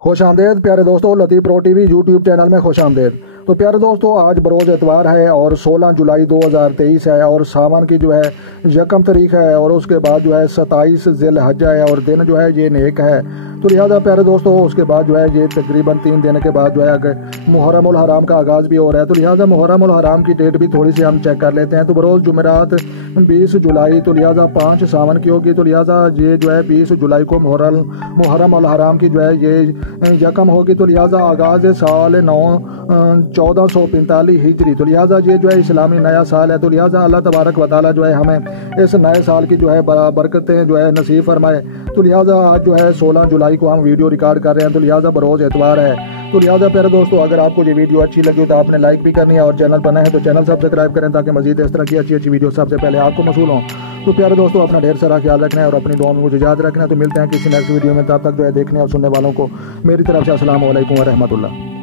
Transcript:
خوش آمدید پیارے دوستو، لطیف پرو ٹی وی یوٹیوب چینل میں خوش آمدید۔ تو پیارے دوستو، آج بروز اتوار ہے اور 16 جولائی 2023 ہے اور ساون کی جو ہے 1 تاریخ ہے اور اس کے بعد جو ہے 27 ذی الحجہ ہے اور دن جو ہے یہ نیک ہے۔ تو لہٰذا پیارے دوستو اس کے بعد جو ہے یہ تقریباً 3 دن کے بعد جو ہے محرم الحرام کا آغاز بھی ہو رہا ہے۔ تو لہٰذا محرم الحرام کی ڈیٹ بھی تھوڑی سی ہم چیک کر لیتے ہیں۔ تو بروز جمعرات 20 جولائی تو لہٰذا 5 ساون کی ہوگی۔ تو لہٰذا یہ جو ہے 20 جولائی کو محرم الحرام کی جو ہے یہ 1 ہوگی۔ تو لہٰذا آغاز سال 1445 ہجری، تو لہٰذا یہ جو ہے اسلامی نیا سال ہے۔ تو لہٰذا اللہ تبارک و تعالیٰ جو ہے ہمیں اس نئے سال کی جو ہے برکتیں جو ہے نصیب فرمائے۔ تو لہٰذا آج جو ہے 16 جولائی کو ہم ویڈیو ریکارڈ کر رہے ہیں، تو لہٰذا بروز اتوار ہے۔ تو لہٰذا پیارے دوستو اگر آپ کو یہ ویڈیو اچھی لگی تو آپ نے لائک بھی کرنی ہے اور چینل پر نئے ہیں تو چینل سبسکرائب کریں تاکہ مزید اس طرح کی اچھی ویڈیو سب سے پہلے آپ کو موصول ہوں۔ تو پیارے دوستو اپنا ڈھیر سارا خیال رکھنا ہے اور اپنی دعاؤں میں مجھے یاد رکھنا ہے۔ تو ملتے ہیں کسی نیکسٹ ویڈیو میں، تب تک جو ہے دیکھنے اور سننے والوں کو میری طرف سے السلام علیکم ورحمۃ اللہ۔